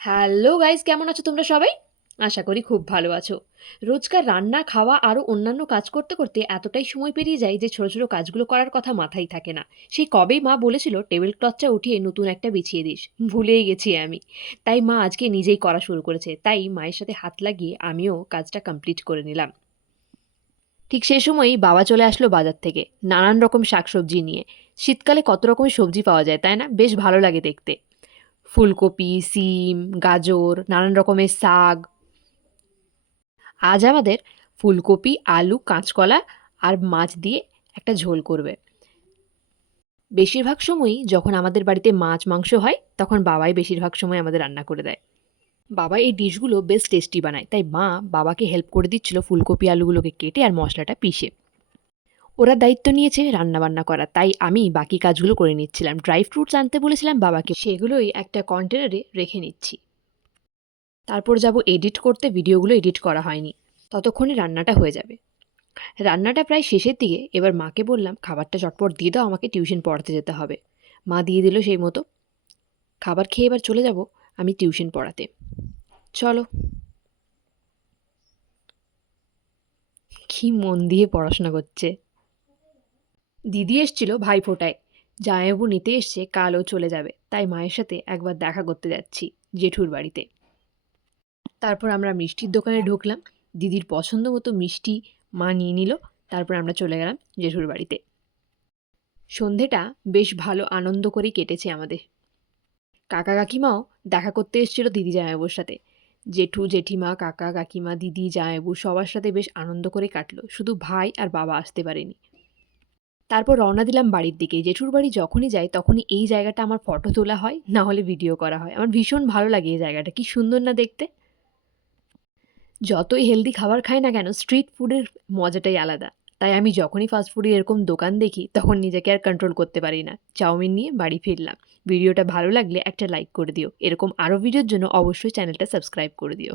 Hello guys, কেমন আছো তোমরা সবাই? আশা করি খুব ভালো আছো। রোজকার রান্না, খাওয়া আরও অন্যান্য কাজ করতে করতে এতটাই সময় পেরিয়ে যায় যে ছোটো ছোটো কাজগুলো করার কথা মাথায় থাকে না। সেই কবেই মা বলেছিল, টেবিল ক্লথটা উঠিয়ে নতুন একটা বিছিয়ে দিস। ভুলেই গেছি আমি। তাই মা আজকে নিজেই করা শুরু করেছে। তাই মায়ের সাথে হাত লাগিয়ে আমিও কাজটা কমপ্লিট করে নিলাম। ঠিক সেই সময়ই বাবা চলে আসলো বাজার থেকে, নানান রকম শাকসবজি নিয়ে। শীতকালে কত রকমের সবজি পাওয়া যায়, তাই না? বেশ ভালো লাগে দেখতে। ফুলকপি, সিম, গাজর, নানান রকমের শাক। আজ আমাদের ফুলকপি, আলু, কাঁচকলা আর মাছ দিয়ে একটা ঝোল করবে। বেশিরভাগ সময়ই যখন আমাদের বাড়িতে মাছ, মাংস হয়, তখন বাবাই বেশিরভাগ সময় আমাদের রান্না করে দেয়। বাবা এই ডিশগুলো বেশ টেস্টি বানায়, তাই মা বাবাকে হেল্প করে দিচ্ছিল ফুলকপি, আলুগুলোকে কেটে আর মশলাটা পিষে। ওরা দায়িত্ব নিয়েছে রান্নাবান্না করা তাই আমি বাকি কাজগুলো করে নিচ্ছিলাম। ড্রাই ফ্রুটস আনতে বলেছিলাম বাবাকে। সেগুলোই একটা কন্টেনারে রেখে নিচ্ছি। তারপর যাব এডিট করতে। ভিডিওগুলো এডিট করা হয়নি। ততক্ষণে রান্নাটা হয়ে যাবে। রান্নাটা প্রায় শেষের দিকে। এবার মাকে বললাম, খাবারটা চটপট দিয়ে দাও, আমাকে টিউশন পড়াতে যেতে হবে। মা দিয়ে দিল সেই মতো। খাবার খেয়ে এবার চলে যাব আমি টিউশন পড়াতে। চলো। কি মন দিয়ে পড়াশোনা করছে। দিদি এসছিল ভাইফোঁটায়। জামাইবাবু নিতে এসছে, কালও চলে যাবে। তাই মায়ের সাথে একবার দেখা করতে যাচ্ছি, জেঠুর বাড়িতে। তারপর আমরা মিষ্টির দোকানে ঢুকলাম। দিদির পছন্দ মতো মিষ্টি মা নিয়ে নিল। তারপর আমরা চলে গেলাম জেঠুর বাড়িতে। সন্ধেটা বেশ ভালো আনন্দ করেই কেটেছে আমাদের। কাকা কাকিমাও দেখা করতে এসেছিল দিদি জামাইবাবুর সাথে। জেঠু, জেঠিমা, কাকা কাকিমা, দিদি, জামাইবাবু সবার সাথে বেশ আনন্দ করে কাটলো। শুধু ভাই আর বাবা আসতে পারেনি। তারপর রওনা দিলাম বাড়ির দিকে। জেঠুর বাড়ি যখনই যাই তখনই এই জায়গাটা আমার ফটো তোলা হয়, না হলে ভিডিও করা হয়। আমার ভীষণ ভালো লাগে এই জায়গাটা। কি সুন্দর না দেখতে? যতই হেলদি খাবার খাই না কেন স্ট্রিট ফুডের মজাটাই আলাদা। তাই আমি যখনই ফাস্ট ফুডের এরকম দোকান দেখি তখন নিজেকে আর কন্ট্রোল করতে পারি না। চাউমিন নিয়ে বাড়ি ফিরলাম। ভিডিওটা ভালো লাগলে একটা লাইক করে দিও। এরকম আরও ভিডিওর জন্য অবশ্যই চ্যানেলটা সাবস্ক্রাইব করে দিও।